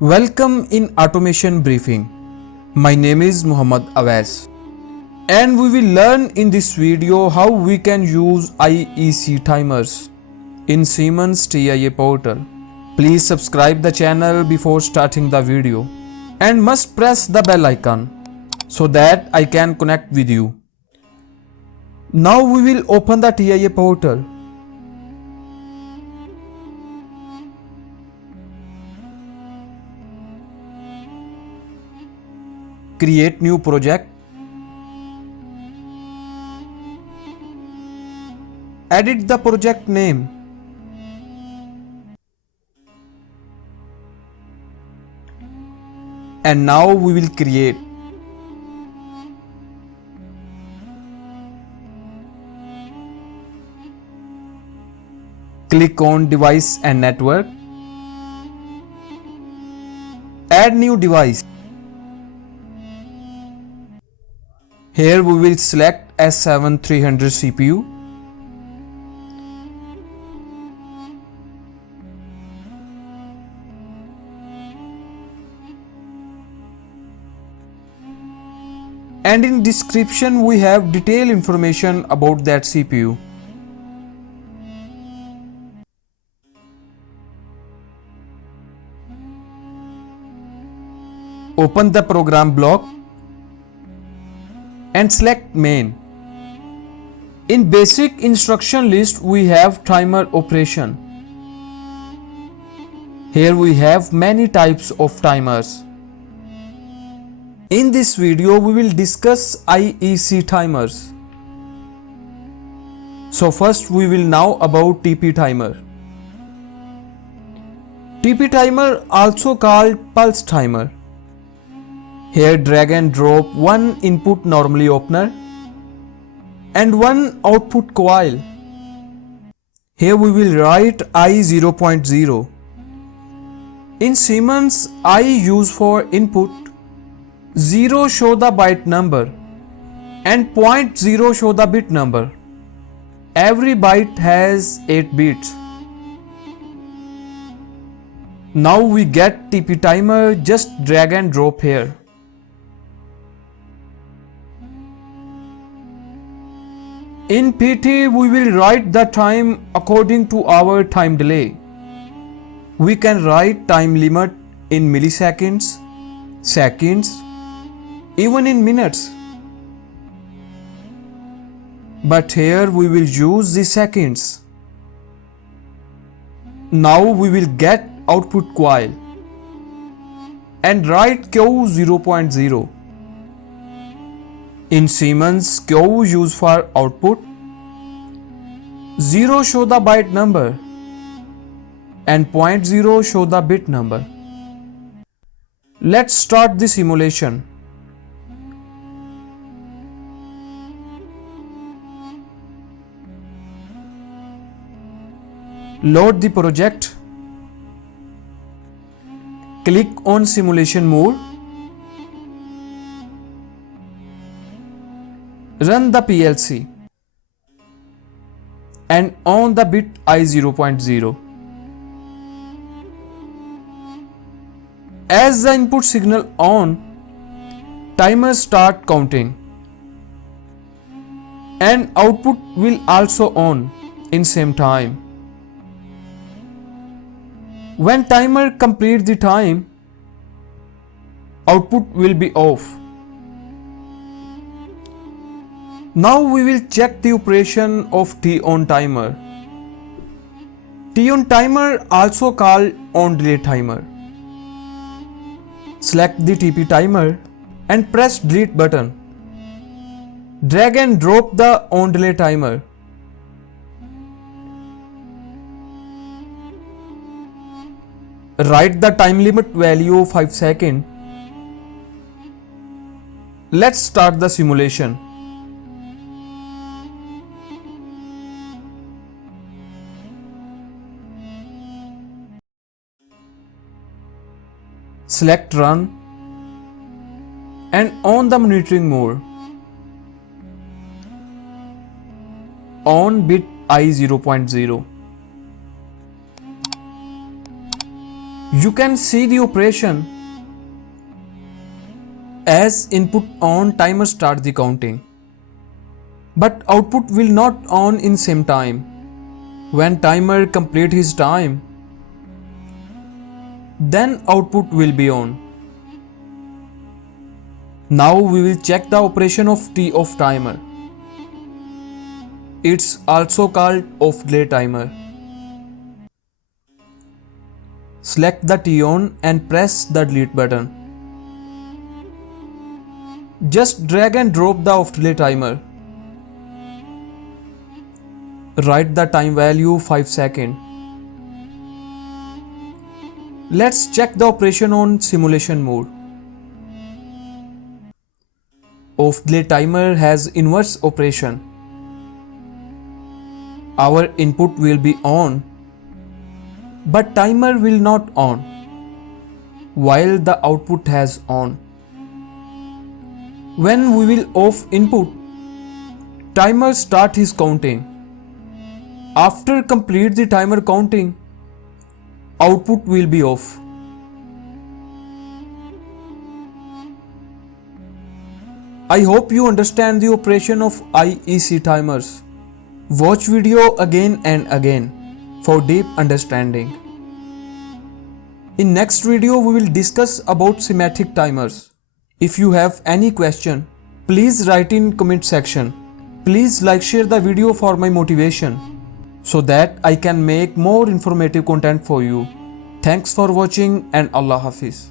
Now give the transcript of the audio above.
Welcome in Automation Briefing. My name is Muhammad Awais and we will learn in this video how we can use IEC timers in Siemens TIA portal. Please subscribe the channel before starting the video and must press the bell icon so that I can connect with you. Now we will open the TIA portal. Create new project. Edit the project name. And now we will create. Click on Device and Network. Add new device. Here we will select S7 300 CPU. And in description we have detailed information about that CPU. Open the program block and select main. In basic instruction list we have timer operation. Here we have many types of timers. In this video we will discuss IEC timers. So first we will know about TP timer. TP timer also called pulse timer. Here drag and drop one input normally opener and one output coil. Here we will write I 0.0. In Siemens, I use for input, 0 show the byte number and 0.0 show the bit number. Every byte has 8 bits. Now we get TP timer, just drag and drop here. In PT, we will write the time according to our time delay. We can write time limit in milliseconds, seconds, even in minutes. But here we will use the seconds. Now we will get output coil and write Q 0.0. In Siemens, Q used for output, 0 show the byte number and 0.0 show the bit number. Let's start the simulation. Load the project. Click on simulation mode. Run the PLC and on the bit I 0.0. As the input signal on, timer start counting and output will also on in same time. When timer complete the time, output will be off. Now we will check the operation of T-on timer. T-on timer also called on delay timer. Select the TP timer and press delete button. Drag and drop the on delay timer. Write the time limit value 5 seconds. Let's start the simulation. Select run and on the monitoring mode. On bit I 0.0. You can see the operation as input on, timer start the counting. But output will not on in same time. When timer complete his time, then output will be on. Now we will check the operation of T off timer. It's also called off delay timer. Select the T on and press the delete button. Just drag and drop the off delay timer. Write the time value 5 seconds. Let's check the operation on simulation mode. Off delay timer has inverse operation. Our input will be on, but timer will not on, while the output has on. When we will off input, timer start his counting. After complete the timer counting, output will be off. I hope you understand the operation of IEC timers. Watch video again and again for deep understanding. In next video we will discuss about schematic timers. If you have any question, please write in comment section. Please like share the video for my motivation so that I can make more informative content for you. Thanks for watching and Allah Hafiz.